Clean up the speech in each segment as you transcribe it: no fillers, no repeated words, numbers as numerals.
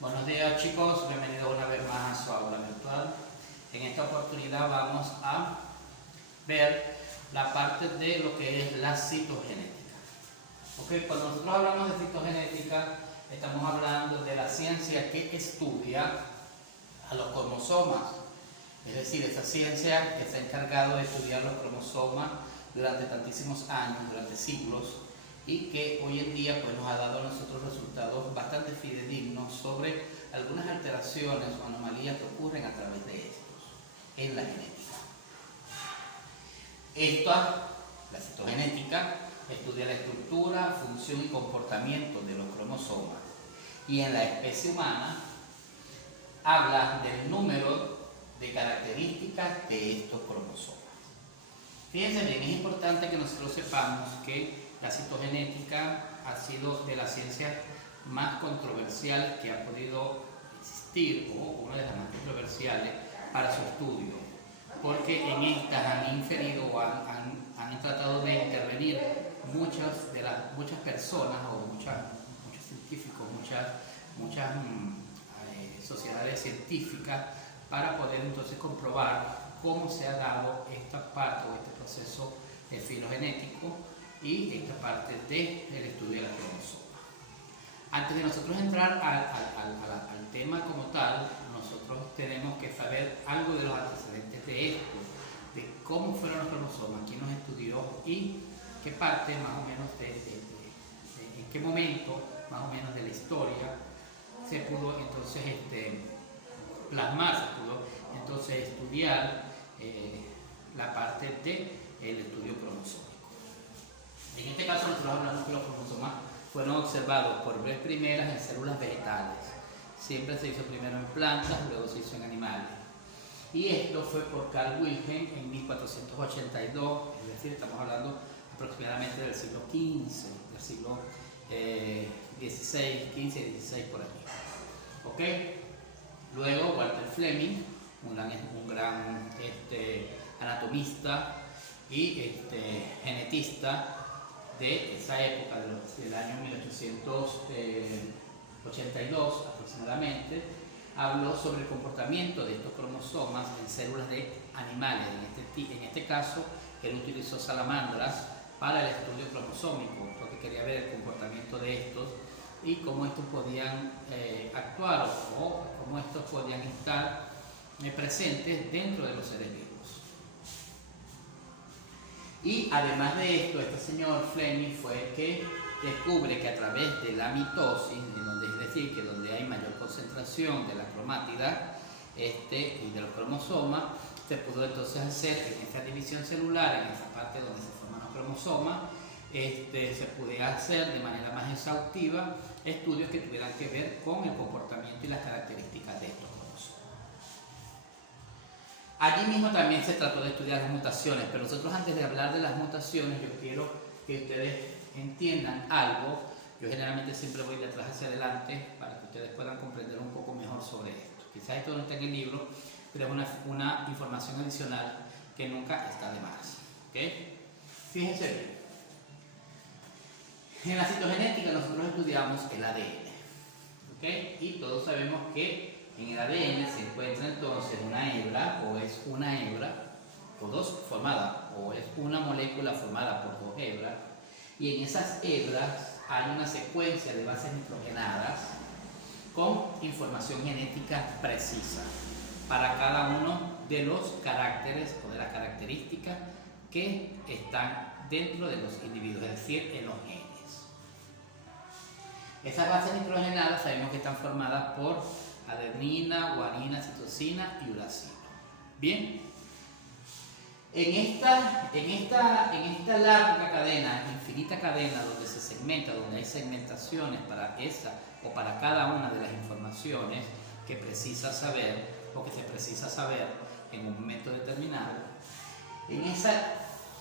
Buenos días chicos, bienvenidos una vez más a su aula virtual. En esta oportunidad vamos a ver la parte de lo que es la citogenética. Okay, cuando nosotros hablamos de citogenética, estamos hablando de la ciencia que estudia a los cromosomas. Es decir, esa ciencia que se ha encargado de estudiar los cromosomas durante tantísimos años, durante siglos, y que hoy en día pues, nos ha dado a nosotros resultados bastante fidedignos sobre algunas alteraciones o anomalías que ocurren a través de estos en la genética. La citogenética, estudia la estructura, función y comportamiento de los cromosomas, y en la especie humana habla del número de características de estos cromosomas. Fíjense bien, es importante que nosotros sepamos que la citogenética ha sido de las ciencias más controversiales que ha podido existir, o una de las más controversiales para su estudio, porque en estas han inferido o han tratado de intervenir muchas personas o muchos científicos, muchas sociedades científicas, para poder entonces comprobar cómo se ha dado esta parte o este proceso filogenético y esta parte del estudio de la cromosoma. Antes de nosotros entrar al tema como tal, nosotros tenemos que saber algo de los antecedentes de esto, de cómo fueron los cromosomas, quién los estudió y qué parte más o menos en qué momento más o menos de la historia se pudo entonces plasmar, se pudo entonces estudiar la parte del estudio cromosómico. En este caso nosotros hablamos que los cromosomas fueron observados por vez primeras en células vegetales. Siempre se hizo primero en plantas, luego se hizo en animales. Y esto fue por Carl Wilhelm en 1482, es decir, estamos hablando aproximadamente del siglo XV, del siglo XVI, XV y XVI por allí. ¿Ok? Luego Walter Fleming, un gran anatomista y genetista de esa época, del año 1882 aproximadamente, habló sobre el comportamiento de estos cromosomas en células de animales. En este caso, él utilizó salamandras para el estudio cromosómico, porque quería ver el comportamiento de estos y cómo estos podían actuar o cómo estos podían estar presentes dentro de los seres vivos. Y además de esto, este señor Fleming fue el que descubre que a través de la mitosis, es decir, que donde hay mayor concentración de la cromátida y de los cromosomas, se pudo entonces hacer en esta división celular, en esa parte donde se forman los cromosomas, se pudiera hacer de manera más exhaustiva estudios que tuvieran que ver con el comportamiento y las características de estos cromosomas. Allí mismo también se trató de estudiar las mutaciones, pero nosotros antes de hablar de las mutaciones, yo quiero que ustedes entiendan algo. Yo generalmente siempre voy de atrás hacia adelante para que ustedes puedan comprender un poco mejor sobre esto. Quizás esto no está en el libro, pero es una información adicional que nunca está de más. ¿Okay? Fíjense bien. En la citogenética nosotros estudiamos el ADN. ¿Okay? Y todos sabemos que en el ADN se encuentra entonces una hebra, o es una hebra, o dos formada, o es una molécula formada por dos hebras, y en esas hebras hay una secuencia de bases nitrogenadas con información genética precisa para cada uno de los caracteres o de las características que están dentro de los individuos, es decir, en los genes. Esas bases nitrogenadas sabemos que están formadas por adenina, guanina, citosina y uracilo. Bien, en esta larga cadena, infinita cadena, donde se segmenta, donde hay segmentaciones para esa o para cada una de las informaciones que precisa saber o que se precisa saber en un momento determinado, en esa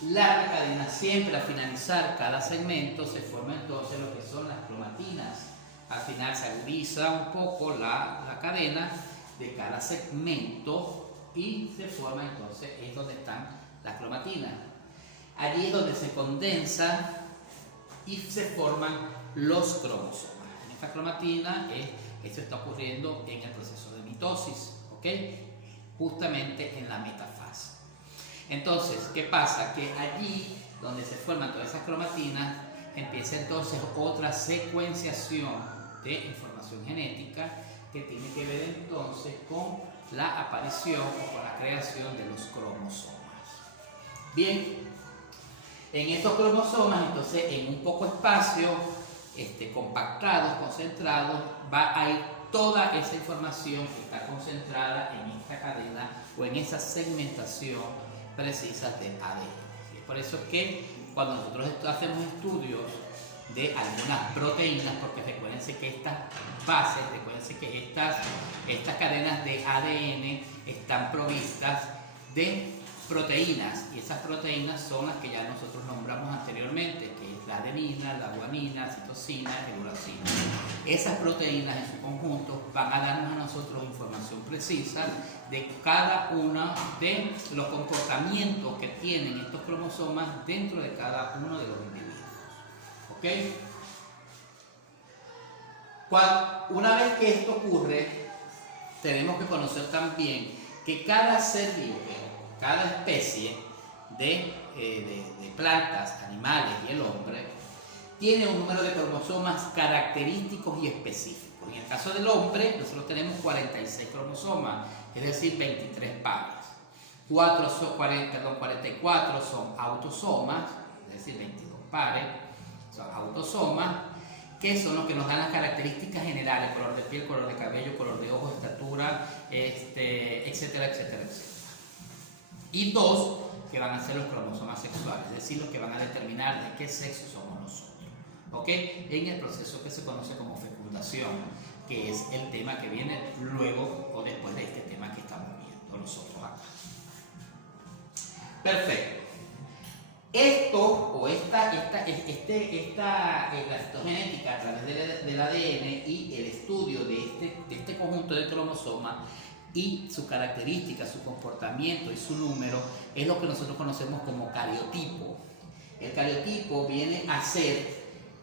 larga cadena, siempre al finalizar cada segmento se forma entonces lo que son las cromatinas. Al final se agudiza un poco la cadena de cada segmento y se forma entonces, es donde están las cromatinas. Allí es donde se condensa y se forman los cromosomas. En esta cromatina es Esto está ocurriendo en el proceso de mitosis, ¿ok? Justamente en la metafase. Entonces, ¿qué pasa? Que allí donde se forman todas esas cromatinas, empieza entonces otra secuenciación de información genética que tiene que ver entonces con la aparición o con la creación de los cromosomas. Bien, en estos cromosomas, entonces, en un poco espacio, compactados, concentrados, va a ir toda esa información que está concentrada en esta cadena o en esa segmentación precisa del ADN. Es por eso que cuando nosotros hacemos estudios de algunas proteínas, porque recuérdense que estas bases, recuérdense que estas cadenas de ADN están provistas de proteínas, y esas proteínas son las que ya nosotros nombramos anteriormente, que es la adenina, la guanina, la citosina y la uracina. Esas proteínas en su conjunto van a darnos a nosotros información precisa de cada uno de los comportamientos que tienen estos cromosomas dentro de cada uno de los individuos. ¿Ok? Una vez que esto ocurre, tenemos que conocer también que cada ser vivo, cada especie de plantas, animales y el hombre, tiene un número de cromosomas característicos y específicos. En el caso del hombre, nosotros tenemos 46 cromosomas, es decir, 23 pares. 44 son autosomas, es decir, 22 pares, son autosomas, que son los que nos dan las características generales: color de piel, color de cabello, color de ojos, estatura, etcétera, etcétera, etcétera. Y 2 que van a ser los cromosomas sexuales, es decir, los que van a determinar de qué sexo somos nosotros, ¿ok? En el proceso que se conoce como fecundación, que es el tema que viene luego o después de este tema que estamos viendo nosotros acá. Perfecto. Esto o la citogenética a través del ADN y el estudio de este conjunto de cromosomas y su característica, su comportamiento y su número es lo que nosotros conocemos como cariotipo. El cariotipo viene a ser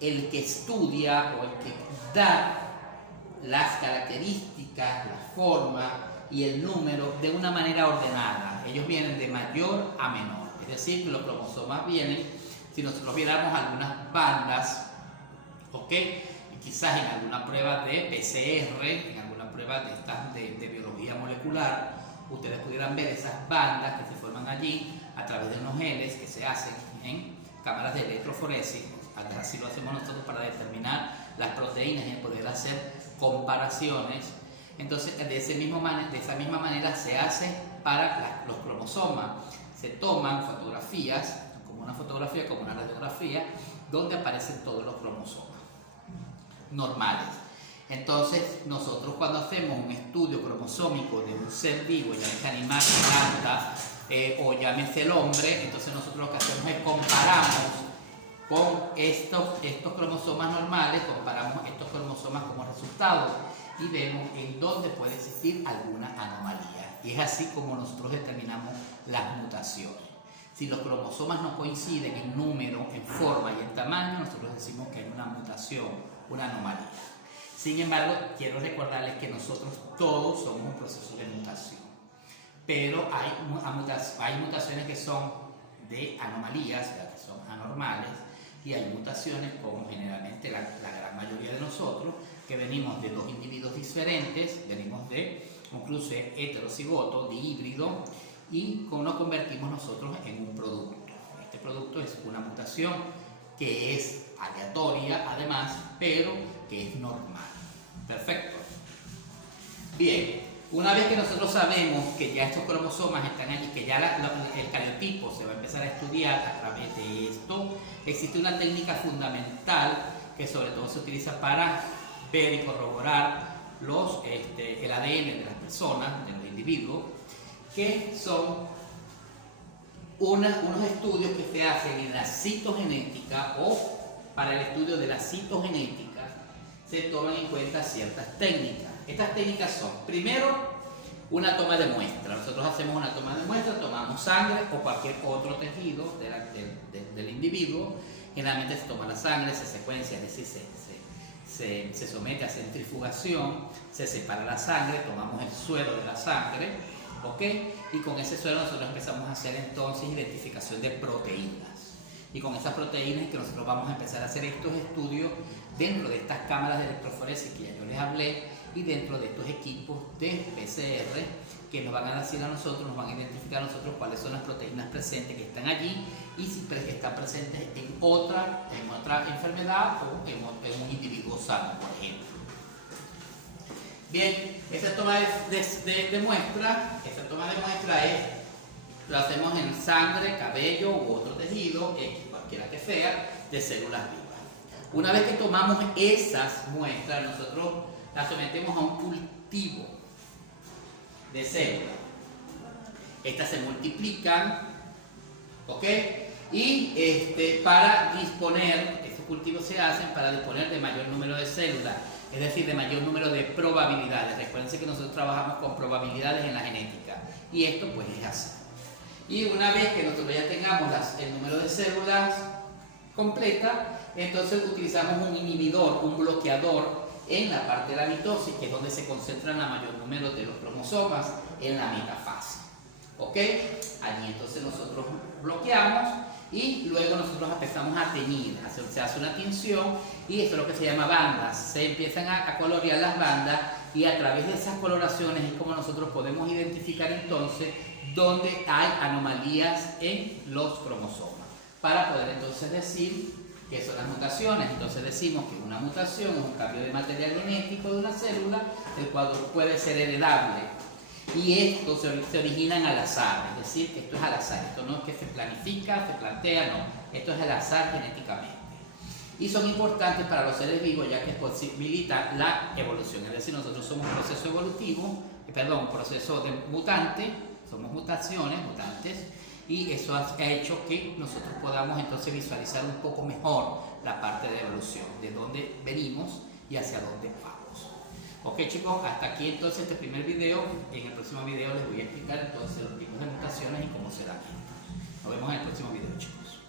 el que estudia o el que da las características, la forma y el número de una manera ordenada. Ellos vienen de mayor a menor, es decir, que los cromosomas vienen, si nosotros viéramos algunas bandas, ¿ok? Y quizás en alguna prueba de PCR, en alguna prueba de estas de biología molecular, ustedes pudieran ver esas bandas que se forman allí a través de unos genes que se hacen en cámaras de electroforesis. Así lo hacemos nosotros para determinar las proteínas y poder hacer comparaciones. Entonces, de esa misma manera se hace para los cromosomas. Se toman fotografías, como una fotografía, como una radiografía, donde aparecen todos los cromosomas normales. Entonces, nosotros cuando hacemos un estudio cromosómico de un ser vivo, llámese animal, planta, o llámese el hombre, entonces nosotros lo que hacemos es comparamos con estos cromosomas normales, comparamos estos cromosomas como resultado y vemos en dónde puede existir alguna anomalía. Y es así como nosotros determinamos las mutaciones. Si los cromosomas no coinciden en número, en forma y en tamaño, nosotros decimos que hay una mutación, una anomalía. Sin embargo, quiero recordarles que nosotros todos somos un proceso de mutación. Pero hay mutaciones que son de anomalías, o sea, que son anormales, y hay mutaciones, como generalmente la gran mayoría de nosotros, que venimos de dos individuos diferentes, venimos de un cruce heterocigoto, de híbrido, y nos convertimos nosotros en un producto. Este producto es una mutación que es aleatoria, además, pero que es normal. Perfecto. Bien, una vez que nosotros sabemos que ya estos cromosomas están allí, que ya el cariotipo se va a empezar a estudiar a través de esto, existe una técnica fundamental que sobre todo se utiliza para ver y corroborar el ADN de las personas, de los individuos, que son unos estudios que se hacen en la citogenética, o para el estudio de la citogenética se toman en cuenta ciertas técnicas. Estas técnicas son, primero, una toma de muestra. Nosotros hacemos una toma de muestra, tomamos sangre o cualquier otro tejido del individuo. Generalmente se toma la sangre, se secuencia, es decir, se somete a centrifugación, se separa la sangre, tomamos el suero de la sangre, ¿ok? Y con ese suero nosotros empezamos a hacer entonces identificación de proteínas. Y con esas proteínas es que nosotros vamos a empezar a hacer estos estudios dentro de estas cámaras de electroforesis que ya yo les hablé y dentro de estos equipos de PCR que nos van a decir a nosotros, nos van a identificar a nosotros cuáles son las proteínas presentes que están allí y si están presentes en otra enfermedad o en un individuo sano, por ejemplo. Bien, esta toma de muestra lo hacemos en sangre, cabello u otro tejido, cualquiera que sea, de células vivas. Una vez que tomamos esas muestras, nosotros las sometemos a un cultivo de células. Estas se multiplican, ¿ok? Y para disponer, estos cultivos se hacen para disponer de mayor número de células, es decir, de mayor número de probabilidades. Recuerden que nosotros trabajamos con probabilidades en la genética y esto pues es así. Y una vez que nosotros ya tengamos el número de células completa, entonces utilizamos un inhibidor, un bloqueador en la parte de la mitosis, que es donde se concentran la mayor número de los cromosomas en la metafase. ¿Ok? Allí entonces nosotros bloqueamos y luego nosotros empezamos a teñir, se hace una tinción y esto es lo que se llama bandas. Se empiezan a colorear las bandas y a través de esas coloraciones es como nosotros podemos identificar entonces dónde hay anomalías en los cromosomas para poder entonces decir qué son las mutaciones. Entonces decimos que una mutación es un cambio de material genético de una célula, el cual puede ser heredable. Y esto se originan al azar, es decir, que esto es al azar, esto no es que se planifica, se plantea, no, esto es al azar genéticamente. Y son importantes para los seres vivos ya que posibilitan la evolución, es decir, nosotros somos un proceso evolutivo, un proceso de mutante, somos mutantes, y eso ha hecho que nosotros podamos entonces visualizar un poco mejor la parte de evolución, de dónde venimos y hacia dónde vamos. Ok chicos, hasta aquí entonces este primer video. En el próximo video les voy a explicar entonces los tipos de mutaciones y cómo se dan. Nos vemos en el próximo video chicos.